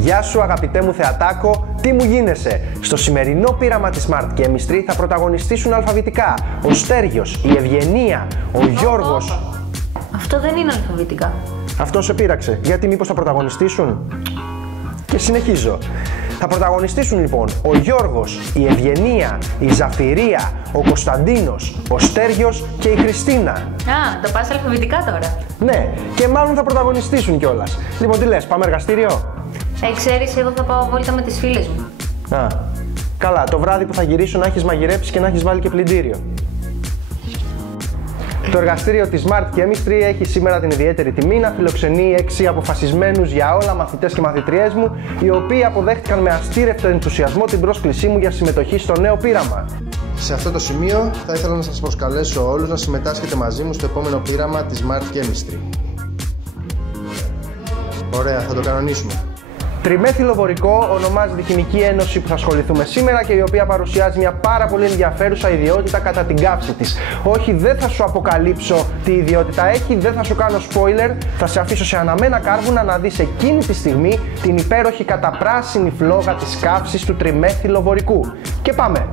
Γεια σου αγαπητέ μου θεατάκο, τι μου γίνεσαι? Στο σημερινό πείραμα της Smart Chemistry θα πρωταγωνιστήσουν αλφαβητικά ο Στέργιος, η Ευγενία, ο Γιώργος. Αυτό δεν είναι αλφαβητικά. Αυτό σε πείραξε, γιατί μήπως θα πρωταγωνιστήσουν? Και συνεχίζω. Θα πρωταγωνιστήσουν λοιπόν ο Γιώργος, η Ευγενία, η Ζαφυρία, ο Κωνσταντίνος, ο Στέργιος και η Χριστίνα. Α, το πας αλφαβητικά τώρα. Ναι, και μάλλον θα πρωταγωνιστήσουν κιόλας. Λοιπόν, τι λες, πάμε εργαστήριο? Ξέρεις, εγώ θα πάω βόλτα με τις φίλες μου. Α, καλά, το βράδυ που θα γυρίσω να έχεις μαγειρέψει και να έχεις βάλει και πλυντήριο. Το εργαστήριο της Smart Chemistry έχει σήμερα την ιδιαίτερη τιμή να φιλοξενεί 6 αποφασισμένους για όλα μαθητές και μαθητριές μου, οι οποίοι αποδέχτηκαν με αστήρευτο ενθουσιασμό την πρόσκλησή μου για συμμετοχή στο νέο πείραμα. Σε αυτό το σημείο θα ήθελα να σας προσκαλέσω όλους να συμμετάσχετε μαζί μου στο επόμενο πείραμα της Smart Chemistry. Ωραία, θα το κανονίσουμε. Τριμέθυλοβορικό ονομάζεται η χημική ένωση που θα ασχοληθούμε σήμερα και η οποία παρουσιάζει μια πάρα πολύ ενδιαφέρουσα ιδιότητα κατά την καύση της. Όχι, δεν θα σου αποκαλύψω τι ιδιότητα έχει, δεν θα σου κάνω spoiler, θα σε αφήσω σε αναμένα κάρβουνα να δεις εκείνη τη στιγμή την υπέροχη καταπράσινη φλόγα της καύσης του τριμέθυλοβορικού. Και πάμε!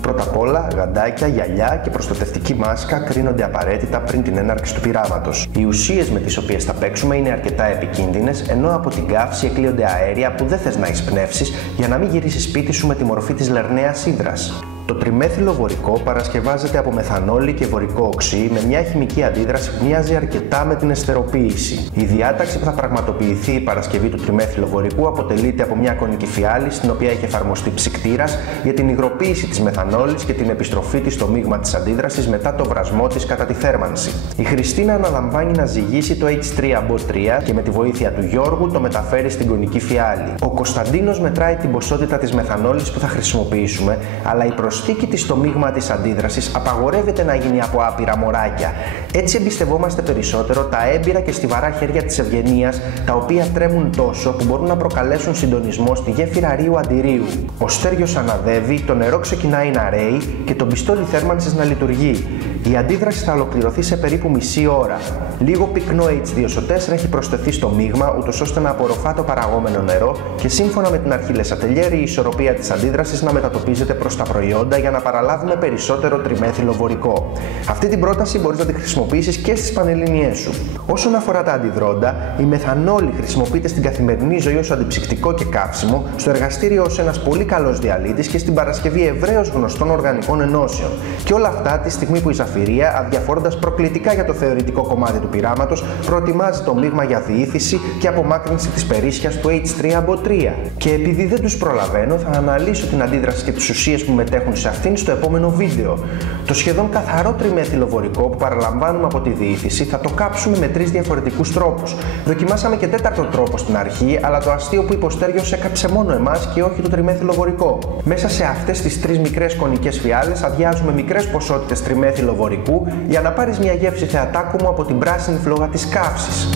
Πρώτα απ' όλα, γαντάκια, γυαλιά και προστατευτική μάσκα κρίνονται απαραίτητα πριν την έναρξη του πειράματος. Οι ουσίες με τις οποίες θα παίξουμε είναι αρκετά επικίνδυνες, ενώ από την καύση εκλείονται αέρια που δεν θες να εισπνεύσεις για να μην γυρίσεις σπίτι σου με τη μορφή της λερναίας ύδρας. Το τριμέθυλοβορικό παρασκευάζεται από μεθανόλη και βορικό οξύ με μια χημική αντίδραση που μοιάζει αρκετά με την εστεροποίηση. Η διάταξη που θα πραγματοποιηθεί η παρασκευή του τριμέθυλοβορικού αποτελείται από μια κονική φιάλη στην οποία έχει εφαρμοστεί ψυκτήρας για την υγροποίηση της μεθανόλης και την επιστροφή της στο μείγμα της αντίδρασης μετά το βρασμό της κατά τη θέρμανση. Η Χριστίνα αναλαμβάνει να ζυγίσει το H3BO3 και με τη βοήθεια του Γιώργου το μεταφέρει στην κονική φιάλη. Ο Κωνσταντίνος μετράει την ποσότητα της μεθανόλης που θα χρησιμοποιήσουμε, αλλά η προσθήκη της στο μείγμα της αντίδρασης απαγορεύεται να γίνει από άπειρα μωράκια. Έτσι εμπιστευόμαστε περισσότερο τα έμπειρα και στιβαρά χέρια της Ευγενίας, τα οποία τρέμουν τόσο που μπορούν να προκαλέσουν συντονισμό στη γέφυρα ρίου-αντιρίου. Ο Στέργιος αναδεύει, το νερό ξεκινάει να ρέει και το πιστόλι θέρμανσης να λειτουργεί. Η αντίδραση θα ολοκληρωθεί σε περίπου μισή ώρα. Λίγο πυκνό H2SO4 έχει προσθεθεί στο μείγμα, ούτως ώστε να απορροφά το παραγόμενο νερό και σύμφωνα με την αρχή Λεσατελιέρ η ισορροπία της αντίδρασης να μετατοπίζεται προς τα προϊόντα για να παραλάβουμε περισσότερο τριμέθυλοβορικό. Αυτή την πρόταση μπορείς να τη χρησιμοποιήσεις και στις πανελληνιές σου. Όσον αφορά τα αντιδρόντα, η μεθανόλη χρησιμοποιείται στην καθημερινή ζωή ως αντιψυκτικό και καύσιμο, στο εργαστήριο ως ένας πολύ καλός διαλύτης και στην παρασκευή ευρέως γνωστών οργανικών ενώσεων. Και όλα αυτά τη στιγμή που η Ζαφυρία, αδιαφορώντας προκλητικά για το θεωρητικό κομμάτι του πειράματος, προετοιμάζει το μείγμα για διήθηση και απομάκρυνση της περίσσιας του H3BO3. Και επειδή δεν τους προλαβαίνω, θα αναλύσω την αντίδραση και τις ουσίες που μετέχουν σε αυτήν στο επόμενο βίντεο. Το σχεδόν καθαρό τριμέθυλοβορικό που παραλαμβάνουμε από τη διήθηση θα το κάψουμε με 3 διαφορετικούς τρόπους. Δοκιμάσαμε και 4ο τρόπο στην αρχή, αλλά το αστείο που είπε ο Στέργιος έκαψε μόνο εμάς και όχι το τριμέθυλοβορικό. Μέσα σε αυτές τις 3 μικρές κονικές φιάλες αδειάζουμε μικρές ποσότητες τριμέθυλοβορικού για να πάρεις μια γεύση θεατάκου μου από την πράσινη φλόγα της καύσης.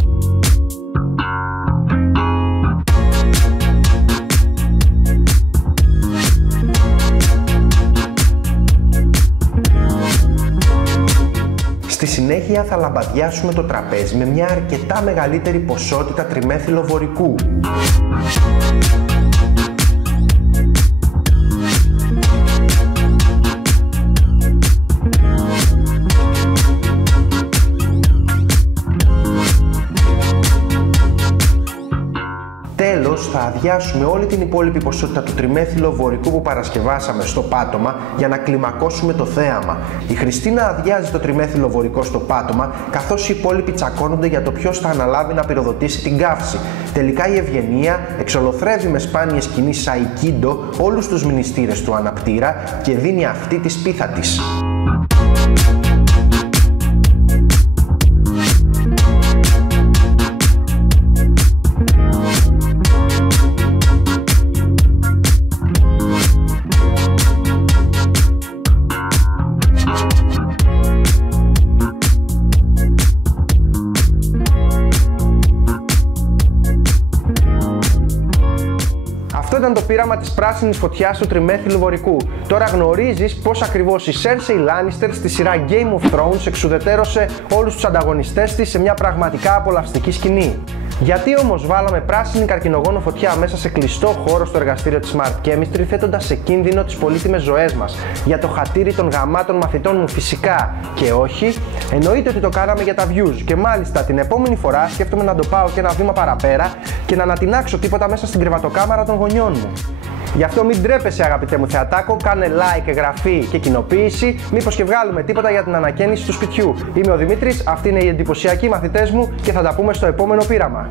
Στη συνέχεια θα λαμπαδιάσουμε το τραπέζι με μια αρκετά μεγαλύτερη ποσότητα τριμέθυλοβορικού. Τέλος, θα αδειάσουμε όλη την υπόλοιπη ποσότητα του τριμέθυλοβορικού που παρασκευάσαμε στο πάτωμα για να κλιμακώσουμε το θέαμα. Η Χριστίνα αδειάζει το τριμέθυλοβορικό στο πάτωμα, καθώς οι υπόλοιποι τσακώνονται για το ποιος θα αναλάβει να πυροδοτήσει την καύση. Τελικά η Ευγενία εξολοθρεύει με σπάνιες κινήσεις αϊκίντο όλους τους μνηστήρες του αναπτήρα και δίνει αυτή τη σπίθα της. Αυτό ήταν το πείραμα της πράσινης φωτιάς του τριμέθυλοβορικού. Τώρα γνωρίζεις πώς ακριβώς η Cersei Lannister στη σειρά Game of Thrones εξουδετερώσε όλους τους ανταγωνιστές της σε μια πραγματικά απολαυστική σκηνή. Γιατί όμως βάλαμε πράσινη καρκινογόνο φωτιά μέσα σε κλειστό χώρο στο εργαστήριο της Smart Chemistry, θέτοντας σε κίνδυνο τις πολύτιμες ζωές μας? Για το χατήρι των γαμάτων μαθητών μου φυσικά και όχι. Εννοείται ότι το κάναμε για τα views και μάλιστα την επόμενη φορά σκέφτομαι να το πάω και ένα βήμα παραπέρα και να ανατινάξω τίποτα μέσα στην κρεβατοκάμαρα των γονιών μου. Γι' αυτό μην τρέπεσαι αγαπητέ μου θεατάκο, κάνε like, εγγραφή και κοινοποίηση, μήπως και βγάλουμε τίποτα για την ανακαίνιση του σπιτιού. Είμαι ο Δημήτρης, αυτοί είναι οι εντυπωσιακοί μαθητές μου και θα τα πούμε στο επόμενο πείραμα.